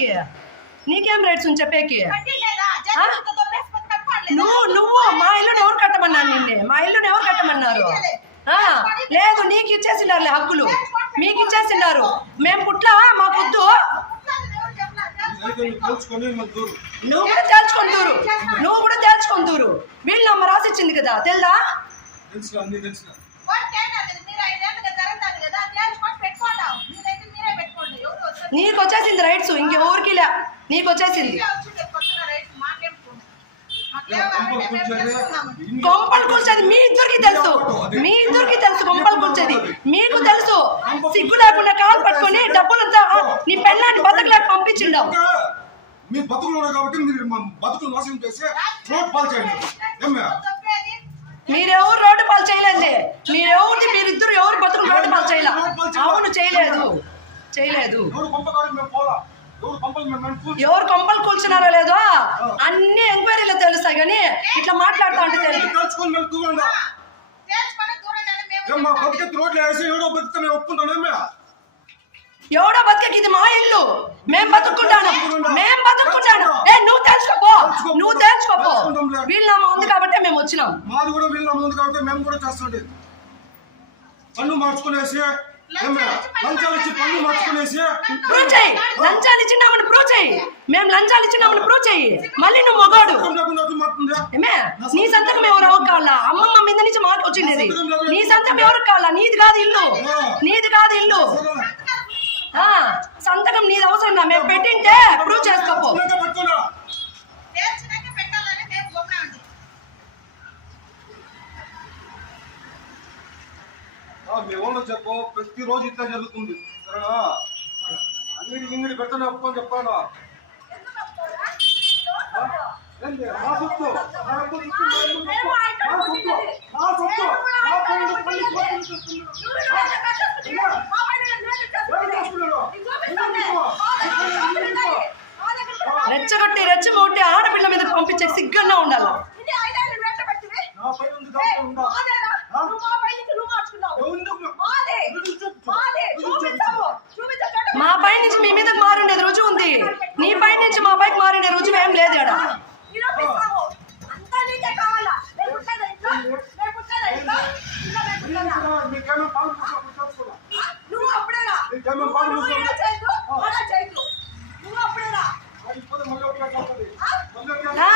చెప్పేకి నీకేం రైట్స్ ఉంది చెప్పేకి నువ్వు నువ్వు మా ఇల్లుని ఎవరు కట్టమన్నారు నిన్నే. మా ఇల్లుని ఎవరు కట్టమన్నారు. ఆ, లేదు నీకు ఇచ్చేసినారులే హక్కులు. మీకు ఇచ్చేసినారు. మేము పుట్ల మన దూరం నువ్వు కూడా తేల్చుకొని దూరు. నువ్వు కూడా తేల్చుకొని దూరు. వీళ్ళు నమ్మ రాసిచ్చింది కదా తెల్దా తెలుసుగా అన్ని తెలుసుగా మీరు ఐదేళ్ళుగా జరుగుతుంది కదా తేల్చుకొని పెట్టుకోండి మీరైతే మీరే పెట్టుకోండి ఎవరు వచ్చారు నీకు వచ్చేసింది రైట్స్ ఇంకెవరికి లే. నీకు వచ్చేసింది కొంపలు కూర్చేది మీ ఇద్దరికి తెలుసు. మీ ఇద్దరికి తెలుసు కొంపలు కూర్చేది మీకు తెలుసు. సిగ్గు లేకుండా కాలు పట్టుకొని డబ్బులంతా ఆ, నీ పెళ్ళాన్ని బతకలేక పంపించిండవు మీ బతుకులు కాబట్టి మీరు మా బతుకులు నాశనం చేసి రోడ్ పాలు చేయండి. చెప్పేది మీరెవరు రోడ్డు పాలు మీరెవరిది? మీరిద్దరు ఎవరు బతుకులు రోడ్డు పాలు చేయలే అవును చేయలేదు చేయలేదు ఎవరు పంపకాలి మేము పోలా ఎవరు పంపలు మేము మేము కూర్చో ఎవరు కొంపలు కూర్చున్నారో లేదో అన్ని ఎంక్వైరీలో తెలుస్తాయి కానీ ఇట్లా మాట్లాడుతా అంటే ఎవడో బతికితే మేము ఒప్పుకుంటాను ఏమే ఎవడో బతికి ఇది మా ఇల్లు. మేం బతుకుంటాను మేం బతుకుంటాను ఏ నువ్వు తెలుసుకోపో నువ్వు తెలుసుకోపో వీళ్ళ ఉంది కాబట్టి మేము వచ్చినాం. మాది కూడా వీళ్ళ ముందు కాబట్టి మేము కూడా చేస్తుండే పన్ను మార్చుకునేసి లంచాలు ఇచ్చి పన్ను మార్చుకునేసి? ప్రూవ్ చేయి. లంచాలు ఇచ్చినామని ప్రూవ్ చేయి. మేము లంచాలు ఇచ్చినామని ప్రూవ్ చేయి. మళ్ళీ నువ్వు మొగాడు. ఏమే? నీ సంతకం ఎవరు ఎవరు కావాలా అమ్మమ్మ మీద నుంచి మాట వచ్చిండేది నీ సంతకం ఎవరికి కావాలా? నీది కాదు ఇల్లు. నీది కాదు ఇల్లు. సంతకం నీది. అవసరం మేము పెట్టింటే ప్రూవ్ చేసుకోపో ఇంకా పట్టుకోరా తేల్చినాక పెట్టాలని మేము గొప్పనండి ఆ, మీ వాళ్ళు చెప్పు ప్రతిరోజు ఇట్లా జరుగుతుంది. సరేనా? అంగడి ఇంగిడి పెట్టని ఒప్పుకొని చెప్పాను నా సొత్తు? నా సొత్తు? నా సొత్తు? రెచ్చగొట్టి రెచ్చగొట్టి ఆడపిల్ల మీద పంపించే సిగ్గన్నా ఉండాలి నా పైన ఉంది కాబట్టి ఉందా? ఆ? ఎందుకు? ఎందుకు చెప్పు? ఎందుకు చెప్పు? మా పై నుంచి మీ మీద మారిండే రుజువు ఉంది నీ పై నుంచి మా పైకి మారిండే రుజువు ఏం లేదు ఆడ నీకు కూడా మీకేమో పాలు పోసుకో- పోసుకోవాలా? నువ్వు అప్పుడేరా నీకేమో పాలు నువ్వు పోసుకోవాలా? ఇలా చేయొద్దు, అలా చేయొద్దు. నువ్వు అప్పుడేరా అది ఇప్పుడు మళ్ళీ ఒక కేసు అవుతుంది. మళ్ళీ ఒక కేసు. ఆ,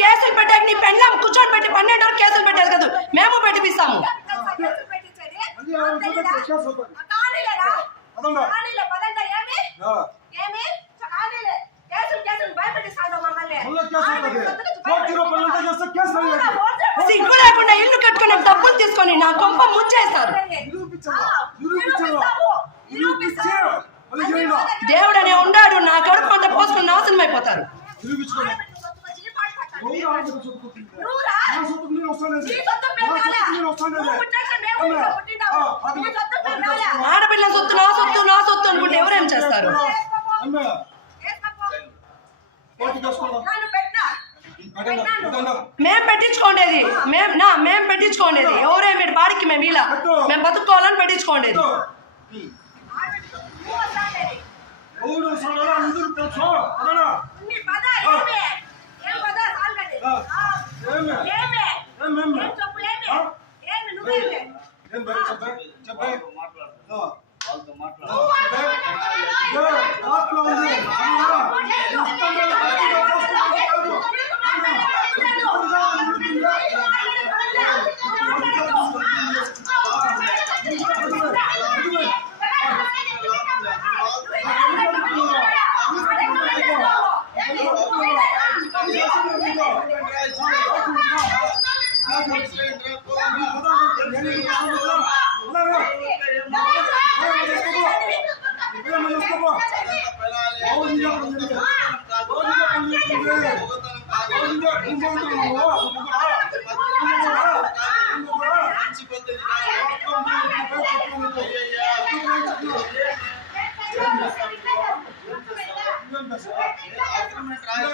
కేసులు పెట్టాక నీ పెళ్ళం కూర్చొని పెట్టి పన్నెండు వరకు కేసులు పెట్టేది కాదు మేము పెట్టిపిస్తాము కేసులు పెట్టించేది మళ్ళీ ఏమైనా ఉంటే కేసు అవుతుంది. కానీలేరా అదమ్మా. కానీలే పదండి ఏమి ఆ, ఏమి కానీలే కేసులు కేసులు భయపెట్టిస్తాడు మమ్మల్ని మళ్ళీ కేసు అవుతుంది. కోర్టు రూపాయలు ఉంటే చేస్తే కేసు అయ్యేది. సిగ్గు లేకుండా ఇల్లు కట్టుకుని డబ్బులు తీసుకొని నా కొంప చేయండి. దేవుడు అనే ఉండాడు నా కడుపు కొంత పోసుకుని నాశనం అయిపోతారు. ఆడపిల్ల సొత్తు నా సొత్తు నా సొత్తు అనుకుంటే ఎవరేం చేస్తారు? అమ్మా, వేసుకోపో. కోర్టు కేసుకోవాలా? నన్ను పెట్టినా. అటెండా, అటెండా. మేం పెట్టించుకోండేది మేం నా మేం పెట్టించుకోండేది ఎవరేం వీడి బాడికి మేము ఇలా మేము బతుక్కోవాలని పెట్టించుకోండేది నువ్వు వస్తానేది. ఎవరు వస్తున్నారో అందరూ తెలుసు. అదేనా? నీ పద ఏమి? ఏం పద సాల్గది? ఆ. ఆ. ఏమి? ఏమి? ఏం ఏం? ఏం చెప్పు ఏమి? ఆ? ఏమి నువ్వేమి? ఏం భయ చెప్పే చెప్పే ఆ. వాళ్ళతో మాట్లాడు Yeah.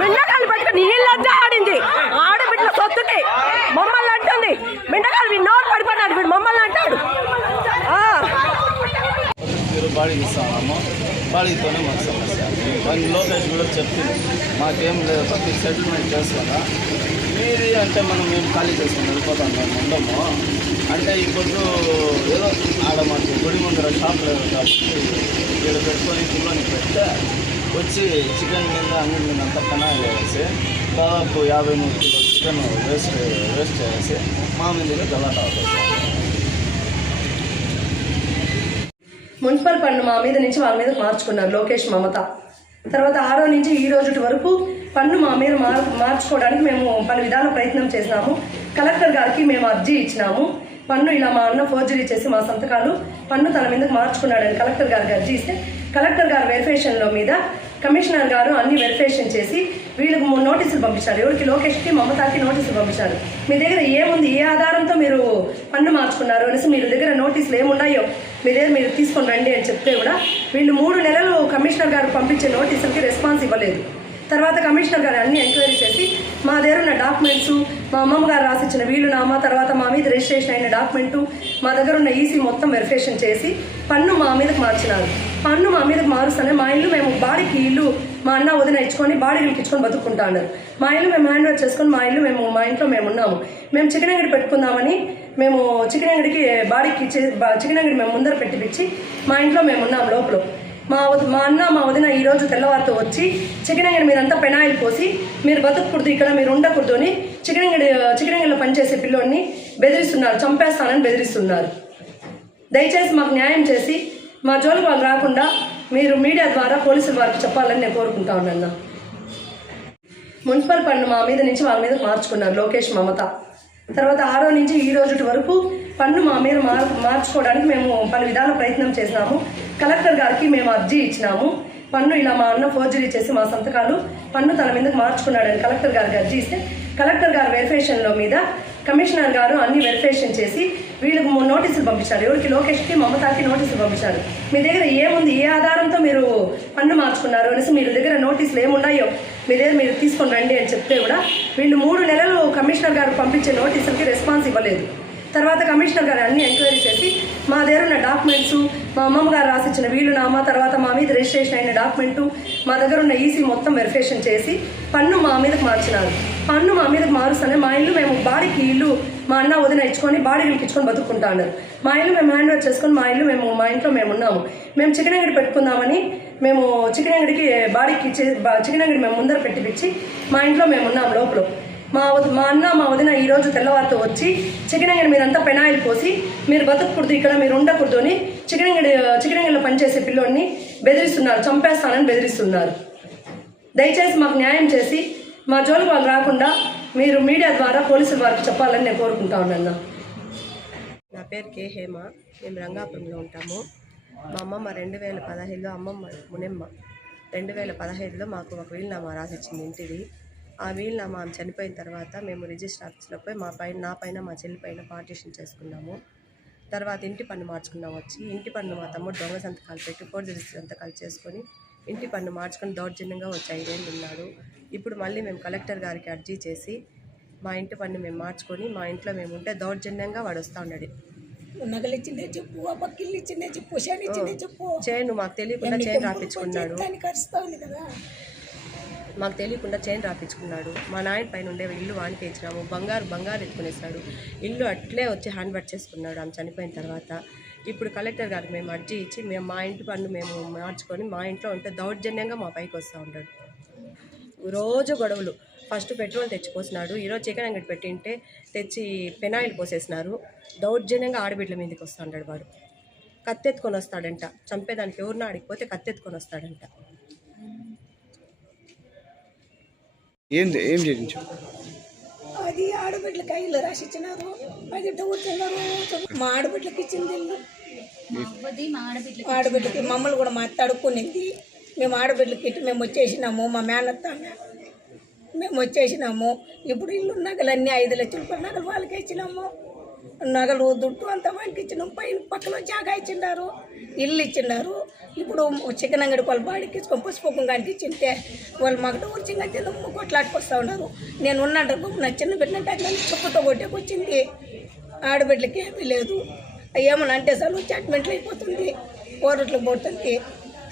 మిండకాలు పెట్టుకుని నీళ్ళంతా ఆడింది. ఆడబిడ్డ సొత్తుకి మమ్మల్ని అంటుంది. మిండకాలు వీడు నోరు పడిపోయినాడు వీడు మమ్మల్ని అంటాడు. బాడీకి ఇస్తాము బాడీతోనే మాకు సమస్య దాని లోకేష్ కూడా చెప్తుంది మాకేం లేదు ప్రతి సెటిల్మెంట్ చేస్తారా? మీది అంటే మనం మేము ఖాళీ చేసుకుని వెళ్ళిపోతాం మేము ఉండము? అంటే ఇప్పుడు ఏదో ఆడ మాకు గుడి ముందర షాప్ లేదు కాబట్టి ఇక్కడ పెట్టుకొని పిల్లని పెడితే వచ్చి చికెన్ మీద అన్నిటి మీద అంతా పెనాయిల్ వేసి దాదాపు యాభై మూడు కిలో చికెన్ వేస్ట్ వేస్ట్ చేసి మా మీద గలాట అవుతుంది మున్సిపల్ పన్ను మా మీద నుంచి వాళ్ళ మీద మార్చుకున్నారు లోకేష్ మమత. తర్వాత ఆరో నుంచి ఈ రోజు వరకు పన్ను మా మీద మార్ మార్చుకోవడానికి మేము పలు విధాల ప్రయత్నం చేసినాము. కలెక్టర్ గారికి మేము అర్జీ ఇచ్చినాము. పన్ను ఇలా మా అన్న ఫోర్జరీ చేసి మా సంతకాలు పన్ను తన మీదకి మార్చుకున్నాడని కలెక్టర్ గారు అర్జీ ఇస్తే కలెక్టర్ గారు వెరిఫికేషన్లో మీద కమిషనర్ గారు అన్ని వెరిఫికేషన్ చేసి వీళ్ళకి మూడు నోటీసులు పంపించారు. ఎవరికి లోకేష్కి మమతాకి నోటీసులు పంపించారు. మీ దగ్గర ఏముంది? ఏ ఆధారంతో మీరు పన్ను మార్చుకున్నారు అనేసి మీ దగ్గర నోటీసులు ఏమున్నాయో మీ దగ్గర మీరు తీసుకొని రండి అని చెప్తే కూడా వీళ్ళు మూడు నెలలు కమిషనర్ గారు పంపించే నోటీసులకి రెస్పాన్స్ ఇవ్వలేదు. తర్వాత కమిషనర్ గారు అన్ని ఎంక్వైరీ చేసి మా దగ్గర ఉన్న డాక్యుమెంట్స్ మా అమ్మమ్మ గారు రాసిచ్చిన వీలునామా తర్వాత మా మీద రిజిస్ట్రేషన్ అయిన డాక్యుమెంటు మా దగ్గర ఉన్న ఈసీ మొత్తం వెరిఫికేషన్ చేసి పన్ను మా మీదకి మార్చినారు. పన్ను మా మీదకి మారుస్తానే మా ఇల్లు మేము బాడీకి ఇల్లు మా అన్న వదిన ఇచ్చుకొని బాడీకి ఇచ్చుకొని బతుకుంటా ఉన్నారు మా ఇల్లు మేము హ్యాండ్ ఓవర్ చేసుకొని మా ఇల్లు మేము మా ఇంట్లో మేము ఉన్నాము. మేము చికెన్ అంగడి పెట్టుకుందామని మేము చికెన్ అంగడికి బాడీకి ఇచ్చే చికెన్ అంగడి మేము ముందర పెట్టిపిచ్చి మా ఇంట్లో మేము ఉన్నాం లోపల. మా మా అన్న మా వదిన ఈరోజు తెల్లవారితో వచ్చి చికెన్ అంగడి మీదంతా పెనాయిల్ పోసి మీరు బతకూడదు ఇక్కడ మీరు ఉండకూడదు అని చికెన్ అంగడి చికెన్ అంగడిలో పనిచేసే పిల్లోడిని బెదిరిస్తున్నారు చంపేస్తానని బెదిరిస్తున్నారు. దయచేసి మాకు న్యాయం చేసి మా జోలికి వాళ్ళు రాకుండా మీరు మీడియా ద్వారా పోలీసుల వారికి చెప్పాలని నేను కోరుకుంటా ఉన్నాను మున్సిపల్ పన్ను మా మీద నుంచి వాళ్ళ మీద మార్చుకున్నారు లోకేష్ మమత. తర్వాత ఆరో నుంచి ఈ రోజు వరకు పన్ను మా మీద మార్ మార్చుకోవడానికి మేము పలు విధాల ప్రయత్నం చేసినాము. కలెక్టర్ గారికి మేము అర్జీ ఇచ్చినాము. పన్ను ఇలా మా అన్న ఫోర్జరీ చేసి మా సంతకాలు పన్ను తన మీదకి మార్చుకున్నాడని కలెక్టర్ గారికి అర్జీ ఇస్తే కలెక్టర్ గారు వెరిఫికేషన్లో మీద కమిషనర్ గారు అన్ని వెరిఫికేషన్ చేసి వీళ్ళకు నోటీసులు పంపించారు. ఎవరికి? లోకేష్కి మమతాకి నోటీసులు పంపించారు. మీ దగ్గర ఏముంది? ఏ ఆధారంతో మీరు పన్ను మార్చుకున్నారు? అనేసి మీ దగ్గర నోటీసులు ఏమున్నాయో మీ దగ్గర మీరు తీసుకొని రండి అని చెప్తే కూడా వీళ్ళు మూడు నెలలు కమిషనర్ గారు పంపించే నోటీసులకి రెస్పాన్స్ ఇవ్వలేదు. తర్వాత కమిషనర్ గారు అన్ని ఎంక్వైరీ చేసి మా దగ్గర ఉన్న డాక్యుమెంట్స్ మా అమ్మమ్మ గారు రాసిచ్చిన వీలునామా తర్వాత మా మీద రిజిస్ట్రేషన్ అయిన డాక్యుమెంటు మా దగ్గర ఉన్న ఈసీ మొత్తం వెరిఫికేషన్ చేసి పన్ను మా మీదకి మార్చినారు. పన్ను మా మీదకి మారుస్తానే మా ఇల్లు మేము బాడీకి ఇల్లు మా అన్న వదిన ఇచ్చుకొని బాడీకి ఇచ్చుకొని బతుకుంటాను మా ఇల్లు మేము హ్యాండ్ ఓవర్ చేసుకొని మా ఇల్లు మేము మా ఇంట్లో మేము ఉన్నాము. మేము చికెన్ అంగడి పెట్టుకుందామని మేము చికెన్ అంగడికి బాడీకి ఇచ్చే బా- చికెన్ అంగడి మేము ముందర పెట్టిపిచ్చి మా ఇంట్లో మేము ఉన్నాము లోపల. మా మా అన్న మా వదిన ఈరోజు తెల్లవారితో వచ్చి చికెన్ అంగడి మీరంతా పెనాయిల్ పోసి మీరు బతకూడదు ఇక్కడ మీరు ఉండకూడదు అని చికెన్ అంగడి పనిచేసే పిల్లోడిని బెదిరిస్తున్నారు చంపేస్తానని బెదిరిస్తున్నారు. దయచేసి మాకు న్యాయం చేసి మా జోలికి వాళ్ళు రాకుండా మీరు మీడియా ద్వారా పోలీసుల వారికి చెప్పాలని నేను కోరుకుంటా ఉన్నాను. నా పేరు కే హేమ. మేము రంగాపురంలో ఉంటాము. మా అమ్మమ్మ రెండు వేల పదహైదులో అమ్మమ్మ మునెమ్మ రెండు వేల పదహైదులో మాకు ఒక వీలునామా రాసిచ్చింది ఇంటిది. ఆ వీలునామా ఆమె చనిపోయిన తర్వాత మేము రిజిస్టర్ ఆఫీస్లో పోయి మా పైన నా పైన మా చెల్లి పైన పార్టీషన్ చేసుకున్నాము. తర్వాత ఇంటి పన్ను మార్చుకున్నాం వచ్చి ఇంటి పన్ను మా తమ్ముడు దొంగ సంతకాలు పెట్టి ఫోర్జరీ సంతకాలు చేసుకొని ఇంటి పన్ను మార్చుకొని దౌర్జన్యంగా వచ్చి ఐదేళ్ళు ఉన్నాడు. ఇప్పుడు మళ్ళీ మేము కలెక్టర్ గారికి అర్జీ చేసి మా ఇంటి పన్ను మేము మార్చుకొని మా ఇంట్లో మేము ఉంటే దౌర్జన్యంగా వాడు వస్తూ ఉన్నాడు. నగలు ఇచ్చిందే చెప్పు ఆ పక్కిల్లు ఇచ్చిందే చెప్పు షాన్ ఇచ్చిందే చెప్పు. చైన్ మాకు తెలియకుండా చైన్ రాపించుకున్నాడు. కదా. మాకు తెలియకుండా చైన్ రాపించుకున్నాడు. మా నాయన పైన ఉండే ఇల్లు వానికి ఇచ్చినాము బంగారు బంగారు ఎత్తుకునేసాడు ఇల్లు అట్లే వచ్చి హ్యాండ్ వర్క్ చేసుకున్నాడు ఆమె చనిపోయిన తర్వాత. ఇప్పుడు కలెక్టర్ గారికి మేము అర్జీ ఇచ్చి మేము మా ఇంటి పనులు మేము మార్చుకొని మా ఇంట్లో ఉంటే దౌర్జన్యంగా మా పైకి వస్తూ ఉంటాడు రోజు గొడవలు. ఫస్ట్ పెట్రోల్ తెచ్చిపోసినాడు. ఈరోజు చికెన్ అంగడి పెట్టింటే తెచ్చి పెనాయిల్ పోసేసినారు. దౌర్జన్యంగా ఆడబిడ్డల మీదకి వస్తూ ఉంటాడు వాడు. కత్తెత్తుకొని వస్తాడంట. చంపేదానికి ఎవరినో ఆడిపోతే కత్తెత్తుకొని వస్తాడంట. ఏం ఏం చేయించు అది ఆడబిడ్డలకి ఇల్లు రాసి ఇచ్చినారు అది దౌర్జన్యాలు మా ఆడబిడ్డలకి ఇచ్చింది ఇల్లు ఆడబిడ్డకి మమ్మల్ని కూడా మా అత్త అడుక్కునింది మేము ఆడబిడ్డలకి ఇటు మేము వచ్చేసినాము మా మేనత్త మేము వచ్చేసినాము. ఇప్పుడు ఇల్లు నగలన్నీ ఐదు లక్షల రూపాయల నగలు వాళ్ళకి ఇచ్చినాము. నగలు దుడ్డు అంతా వాళ్ళకి ఇచ్చినాము. పైన పక్కన జాగా ఇచ్చిన్నారు ఇల్లు ఇచ్చిన్నారు ఇప్పుడు చికెన్ అంగడి వాళ్ళు బాడీకి ఇచ్చుకొని పసుపు కుంగానికి ఇచ్చింటే వాళ్ళు మాకు డోర్చింగ్ అంటే కొట్లాడుకొస్తా ఉన్నారు. నేను ఉన్నాడు నా చిన్న బిడ్డ చెప్పుతో కొట్టేకి వచ్చింది. ఆడబిడ్డలకి ఏమీ లేదు. ఏమన్నా అంటే అసలు చాట్మెంట్లు అయిపోతుంది కోరట్లు పోతుంది.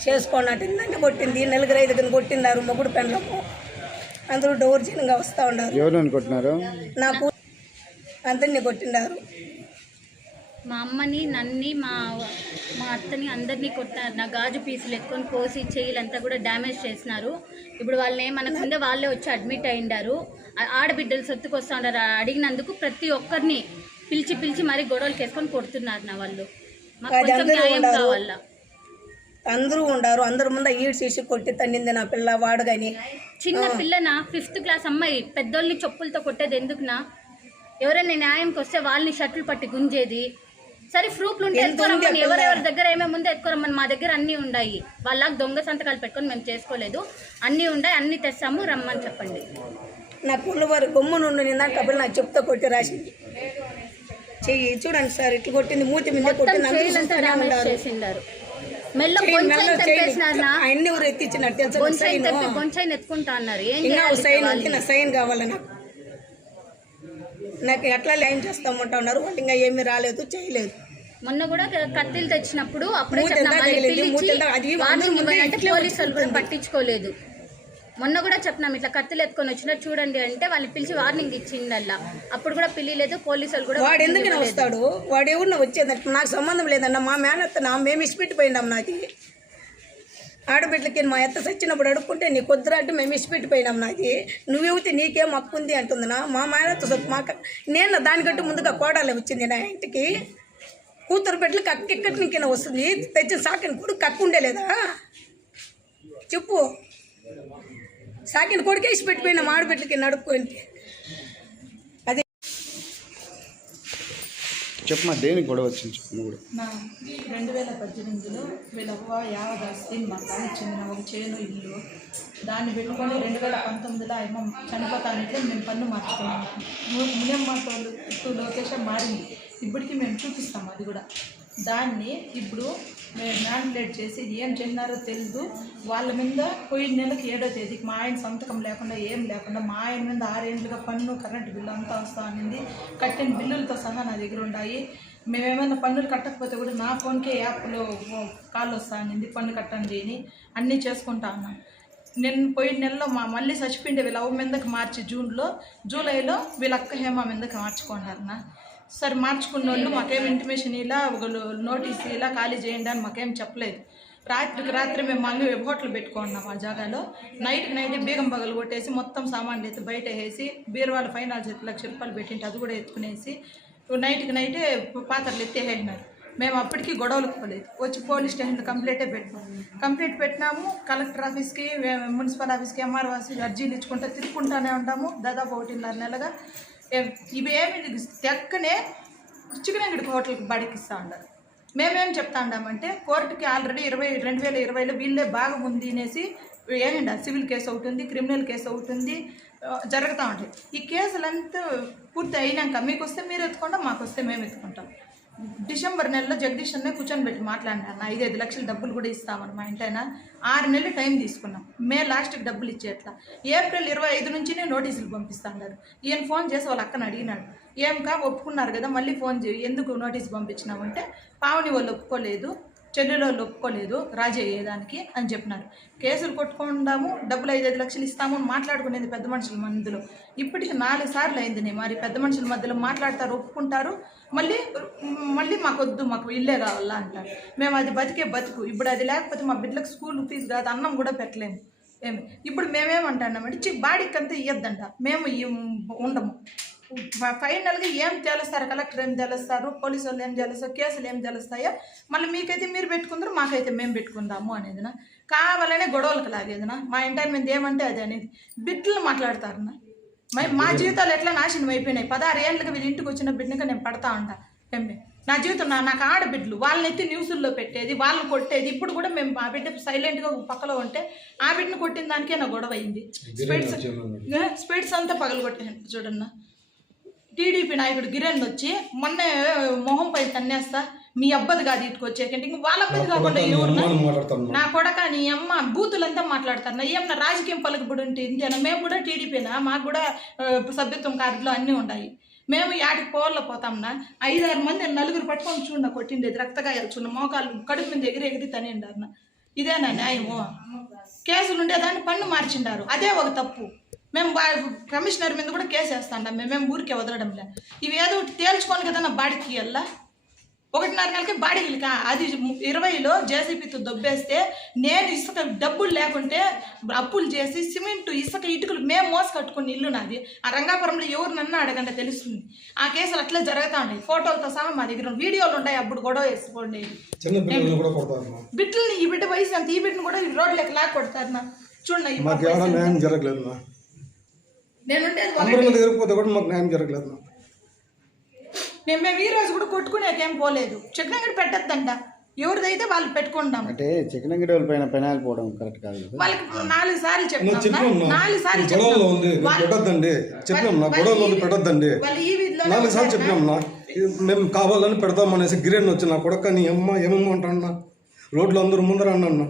చేసుకోనట్టు ఇందంటే కొట్టింది నలుగురు ఐదుగురిని కొట్టినారు మొగుడు పెండ్లము అందరూ దౌర్జన్యంగా వస్తూ ఉన్నారు. అనుకుంటున్నారు నాకు అందరినీ కొట్టినారు మా అమ్మని నన్ని మా మా అత్తని అందరినీ కొట్టారు నా గాజు పీసులు ఎత్తుకొని కోసి చెయ్యిలంతా కూడా డ్యామేజ్ చేసినారు. ఇప్పుడు వాళ్ళని ఏమనకుండా వాళ్ళే వచ్చి అడ్మిట్ అయిండారు ఆడబిడ్డలు సొత్తుకు వస్తూ ఉన్నారు. అడిగినందుకు ప్రతి ఒక్కరిని పిలిచి పిలిచి మరీ గొడవలు వేసుకొని కొడుతున్నారు నా వాళ్ళు. మాకు కొంచెం న్యాయం. కావాలా? అందరూ ఉండారు అందరి ముందు ఈడు తీసి కొట్టి తన్నింది నా పిల్ల వాడు కానీ చిన్న పిల్లన ఫిఫ్త్ క్లాస్ అమ్మాయి పెద్దోళ్ళని చెప్పులతో కొట్టేది ఎందుకునా? ఎవరైనా న్యాయంకి వస్తే వాళ్ళని షర్ట్లు పట్టి గుంజేది సరే ప్రూఫ్లు ఉంటే ఎత్తుకోరమ్మని? ఎవరెవరి దగ్గర ఏమేమి ఉందో ఎత్తుకోరమ్మని మా దగ్గర అన్నీ ఉన్నాయి వాళ్ళకి దొంగ సంతకాలు పెట్టుకొని మేము చేసుకోలేదు. అన్నీ ఉన్నాయి అన్నీ తెస్తాము రమ్మని చెప్పండి. నా కుళ్ళు వారు గమ్ము నుండి నిందా కపిల్ నా చెప్తా కొట్టి రాసింది. చెయ్యి చూడండి సార్ ఇట్లా కొట్టింది మూతి మీద కొట్టింది మెల్ల అన్ని ఊరు ఎత్తిచ్చినట్టు తెలుసా బొంచైన్ ఎత్తుకుంటా అన్నారు. ఏం సైన్ కావాలి నాకు. నాకు ఎట్లా లైన్ చేస్తామంటా ఉన్నారు. వాళ్ళు ఇంకా ఏమీ రాలేదు చేయలేదు. మొన్న కూడా కత్తిలు తెచ్చినప్పుడు అప్పుడే మూత చెప్పిన ఎంత మళ్ళీ తగిలింది, మూత పిలిచి ఎంత- అది వార్నింగ్ అందరి ముందే ఇవ్వాలంటే ఇట్లే పోలీసు వాళ్ళు కూడా. పట్టించుకోలేదు. మొన్న కూడా చెప్పినాం ఇట్లా కత్తులు ఎత్తుకొని వచ్చినా చూడండి అంటే వాళ్ళని పిలిచి వార్నింగ్ ఇచ్చిండల్లా. అప్పుడు కూడా పిలిలేదు పోలీసు వాళ్ళు కూడా వాడు ఎందుకు. వస్తాడు? వాడు ఎవరిన వచ్చేదంటే నాకు సంబంధం లేదన్న మా మేనత్త మేము ఇచ్చిపెట్టిపోయినాం నాది. ఆడబిడ్డలకి మా ఎత్త సచ్చినప్పుడు అడుక్కుంటే నీ కొద్దిరా అంటే మేము ఇచ్చిపెట్టిపోయినాం నాది నువ్వెవితే నీకేం హక్కు ఉంది అంటుందినా? మా మేనత్త సొత్తు నేను దానికంటే ముందుగా కోడాలి వచ్చింది నా ఇంటికి. కూతురు బిడ్డలు అక్క ఎక్కడి నుంచి వస్తుంది. తెచ్చిన సాకిన కొడుకు కక్కు ఉండేలేదా? చెప్పు. సాకిన కొడుకే ఇచ్చి ఆడబిడ్డలకి నడుపుకుంటే చెప్పమ్మా దేనికి గొడవ వచ్చింది చెప్పు కూడా. నా రెండు వేల పద్దెనిమిదిలో వీళ్ళవ్వ యావదాస్తి మా తాను చెందిన ఒక చేను ఇల్లు. దాన్ని పెట్టుకొని రెండు వేల పంతొమ్మిదిలో ఆయన చనిపోతానికి మేము పన్ను మార్చుకున్నాము మునియం మాటోళ్ళు టు లొకేషన్ మారింది. ఇప్పటికీ మేము చూపిస్తాం అది కూడా. దాన్ని ఇప్పుడు మేము మ్యానిపులేట్ చేసి ఏం చేసినారో తెలియదు వాళ్ళ మీద పోయిన నెలకి ఏడో తేదీకి మా ఆయన సంతకం లేకుండా ఏం లేకుండా మా ఆయన మీద ఆరేండ్లుగా పన్ను కరెంటు బిల్లు అంతా వస్తా అనింది. కట్టిన బిల్లులతో సహా నా దగ్గర ఉన్నాయి మేమేమైనా పన్నులు కట్టకపోతే కూడా నా ఫోన్కే యాప్లో కాల్ వస్తా అనింది. పన్ను కట్టండి అని అన్నీ చేసుకుంటా ఉన్నాం. నేను పోయిన నెలలో మా మళ్ళీ చచ్చిపోయిండే వీళ్ళ అవ్వ మీదకి మార్చి జూన్లో జూలైలో వీళ్ళ అక్క హేమ మీదకి మార్చుకున్నారు నా సరే మార్చుకున్న వాళ్ళు మాకేం ఇంటిమేషన్ ఇలా ఒక నోటీస్ ఇలా ఖాళీ చేయండి అని మాకేం చెప్పలేదు. రాత్రికి రాత్రి మేము మళ్ళీ హోటల్ పెట్టుకున్నాం ఆ జాగాలో. నైట్కి నైట్ బీగం పగలు కొట్టేసి మొత్తం సామాన్లు ఎత్తి బయట వేసి బీరువాళ్ళ ఫైనాన్స్ ఎత్తు లక్ష రూపాయలు పెట్టింటే అది కూడా ఎత్తుకునేసి నైట్కి నైటే పాత్రలు ఎత్తేసేసినారు మేము అప్పటికి గొడవలకు పోలేదు. వచ్చి పోలీస్ స్టేషన్లో కంప్లైంటే పెట్టాము కంప్లైంట్ పెట్టినాము. కలెక్టర్ ఆఫీస్కి మున్సిపల్ ఆఫీస్కి ఎంఆర్ఓ ఆఫీస్కి అర్జీలు ఇచ్చుకుంటూ తిరుగుకుంటానే ఉంటాము. దాదాపు ఒకటిన్నర నెలగా ఇవేమి తెక్కనే చికెన్ అంగడికి హోటల్కి బడికిస్తూ ఇస్తా మేమేం చెప్తా ఉన్నామంటే కోర్టుకి ఆల్రెడీ ఇరవై రెండు వేల ఇరవైలో వీళ్ళే బాగా ఉంది అనేసి ఏంటండి సివిల్ కేసు ఒకటి ఉంది క్రిమినల్ కేసు ఒకటి ఉంది జరుగుతూ ఉంటాయి ఈ కేసులంతా పూర్తి అయినాక మీకు వస్తే మీరు ఎత్తుకుంటాం మాకు వస్తే మేము ఎత్తుకుంటాం. డిసెంబర్ నెలలో జగదీష్ అన్న కూర్చొని పెట్టి మాట్లాడినాను ఐదు ఐదు లక్షల డబ్బులు కూడా ఇస్తామని మా ఇంటైనా ఆరు నెలలు టైం తీసుకున్నాం. మే లాస్ట్కి డబ్బులు ఇచ్చేట్లా. ఏప్రిల్ ఇరవై ఐదు నుంచినే నోటీసులు పంపిస్తాన్నారు ఈయన ఫోన్ చేసి వాళ్ళ అక్కని అడిగినాడు. ఏం కా? ఒప్పుకున్నారు కదా మళ్ళీ ఫోన్ చేయి. ఎందుకు నోటీస్ పంపించినామంటే పావని వాళ్ళు ఒప్పుకోలేదు. చెల్లెలో ఒప్పుకోలేదు రాజీ అయ్యేదానికి అని చెప్పినారు. కేసులు కొట్టుకుందాము డబ్బులు ఐదు ఐదు లక్షలు ఇస్తాము అని మాట్లాడుకునేది పెద్ద మనుషుల మధ్యలో. ఇప్పటికి నాలుగు సార్లు అయింది మరి పెద్ద మనుషుల మధ్యలో మాట్లాడతారు ఒప్పుకుంటారు మళ్ళీ మళ్ళీ మాకు వద్దు మాకు ఇల్లే కావాలా అంటారు. మేము అది బతికే బతుకు ఇప్పుడు అది లేకపోతే మా బిడ్డలకు స్కూల్ ఫీజు కాదు అన్నం కూడా పెట్టలేము. ఏమి? ఇప్పుడు మేమేమంటున్నామంటే చి బాడీకి అంతా ఇవ్వద్దంట మేము ఉండము. ఫైనల్గా ఏం తెలుస్తారు? కలెక్టర్ ఏం తెలుస్తారు? పోలీసు వాళ్ళు ఏం తెలుస్తారు? కేసులు ఏం తెలుస్తాయో? మళ్ళీ మీకైతే మీరు పెట్టుకుందరు మాకైతే మేము పెట్టుకుందాము అనేదినా? కావాలనే గొడవలకు లాగేదినా? మా మీద ఏమంటే అది అనేది. బిడ్డలు మాట్లాడతారన్నా? మరి మా జీవితాలు ఎట్లా నాశనం అయిపోయినాయి? పదహారు ఏళ్ళకి వీళ్ళ ఇంటికి వచ్చిన బిడ్డగా నేను పడతా ఉంటా. ఏమి నా జీవితం నా నాకు ఆడబిడ్డలు. వాళ్ళని ఎత్తి న్యూస్ల్లో పెట్టేది వాళ్ళని కొట్టేది. ఇప్పుడు కూడా మేము ఆ బిడ్డ సైలెంట్గా పక్కలో ఉంటే ఆ బిడ్డను కొట్టిన దానికే నా గొడవ అయింది. స్పెట్స్ స్పెట్స్ అంతా పగలగొట్టాను చూడన్నా. టీడీపీ నాయకుడు గిరణ్ వచ్చి మొన్న మొహం పై తన్నేస్తా మీ అబ్బది కాదు ఇటుకొచ్చేకంటే ఇంక వాళ్ళ అబ్బది కాకుండా నా కొడక నీ అమ్మ బూతులంతా మాట్లాడతారు. నా ఏమన్నా రాజకీయం పలుకుబడి ఉంటే ఇంతేనా? మేము కూడా టీడీపీనా? మాకు కూడా సభ్యత్వం కార్డులు అన్నీ ఉన్నాయి మేము యాటికి పోవాలో పోతాంనా? ఐదారు మంది నలుగురు పట్టుకొని చూడ కొట్టిండేది రక్తగాయాలు చూడ మోకాలు కడుపు మీద ఎగిరి ఎగిరి తనిండారు. ఇదేనా న్యాయము? కేసులు ఉండేదాన్ని పన్ను మార్చిండారు. అదే ఒక తప్పు. మేము బా- కమిషనర్ మీద కూడా కేసు వేస్తాండాం. మేము ఊరికే వదలడంలే. ఇవి ఏదో తేల్చుకొని కదా బాడికి వెళ్ళా ఒకటిన్నర నెలకి బాడీలకి అది ఇరవైలో జేసీబీతో దొబ్బేస్తే నేను ఇసుక డబ్బులు లేకుంటే అప్పులు చేసి సిమెంట్ ఇసుక ఇటుకలు మేము మోసి కట్టుకుని ఇల్లు నాది. ఆ రంగాపురంలో ఎవరు నన్ను అడగంటే తెలుస్తుంది. ఆ కేసులు అట్లే జరుగుతూ ఉన్నాయి. ఫోటోలతో సహా మా దగ్గర. వీడియోలు ఉంటాయి అప్పుడు గొడవ వేసుకోండి. బిడ్డల్ని ఈ బిడ్డ వయసు అంత ఈ బిడ్డను కూడా రోడ్లకి లాక్ కొడతారు నా చూడండి ఈ మాకు పాప ఏమైనా వయసు ఎంత. న్యాయం జరగలేదు నా నేను ఉండేది అందరి ఒకటి. మీద ఎరిగిపోతే కూడా మాకు న్యాయం జరగలేదు మేము మేము ఈ రోజు కూడా కొట్టుకునేకేం పోలేదు. పెట్టద్దంట. ఎవరిదైతే వాళ్ళు పెట్టుకుంటాం. అంటే చికెన్ అంగడి వాళ్ళ పైన పెనాలు పోవడం కరెక్ట్ కాదు కదా? వాళ్ళకి నాలుగు సార్లు. నాలుగు సార్లు గొడవలో. ఉంది. పెట్టొద్దండి. చెప్పినాం నా గొడవలో పెట్టొద్దండి. నాలుగు సార్లు చెప్పినాం నా మేము కావాలని పెడతాం అనేసి గిరణ్ వచ్చి నా కొడక నీ అమ్మ ఏమేమో అంటాన్నా రోడ్లు అందరూ ముందర అన్నా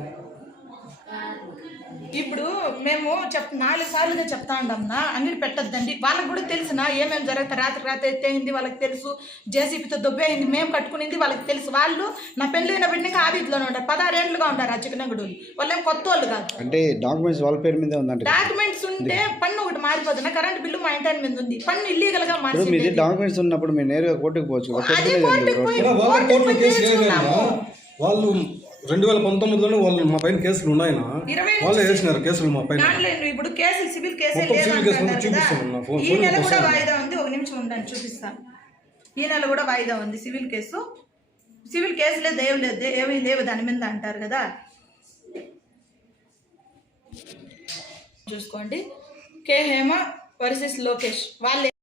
మేము చెప్ నాలుగు సార్లుగా చెప్తా ఉన్నాంనా అంగడి పెట్టద్దండి. వాళ్ళకి కూడా తెలుసునా ఏమేమి జరుగుతాయి రాత్రి రాత్రి ఎత్తేయింది వాళ్ళకి తెలుసు జేసీబీతో దొబ్బేయింది మేము కట్టుకునింది వాళ్ళకి తెలుసు. వాళ్ళు నా పెళ్ళైన బిడ్డకి ఆ వీధిలోనే ఉంటారు. పదహారేళ్ళుగా ఉంటారు ఆ చికనగుడు వాళ్ళు ఏం కొత్త వాళ్ళు కాదు. అంటే డాక్యుమెంట్స్ వాళ్ళ పేరు మీదే ఉందంట కదా. డాక్యుమెంట్స్ ఉంటే పన్ను ఒకటి మారిపోతుంది. కరెంట్ బిల్లు మా ఇంటి మీద ఉంది. పన్ను ఇల్లీగల్గా ఇప్పుడు మీది మార్చింది డాక్యుమెంట్స్ ఉన్నప్పుడు మీరు నేరుగా కోర్టుకు పోవచ్చు. అది కోర్టుకు పోయి కోర్టుకు. వాళ్ళు రెండు వేల పంతొమ్మిదిలోనే వాళ్ళు మా పైన కేసులు ఉన్నాయన? వాళ్ళే వేసినారు కేసులు మా పైన. ఇప్పుడు కేసులు సివిల్ కేసే మొత్తం సివిల్ కేసు మొత్తం చూపిస్తాను నా కదా. ఫోన్- ఈ నెల కూడా. వాయిదా ఉంది ఒక నిమిషం ఉందని చూపిస్తాను ఈ నెల కూడా వాయిదా ఉంది సివిల్ కేసు. సివిల్ కేసులే దేవు లేదు ఏమీ లేవు దాని మీద అంటారు కదా? చూసుకోండి. కే హేమ వర్సెస్ లోకేష్ వాళ్ళే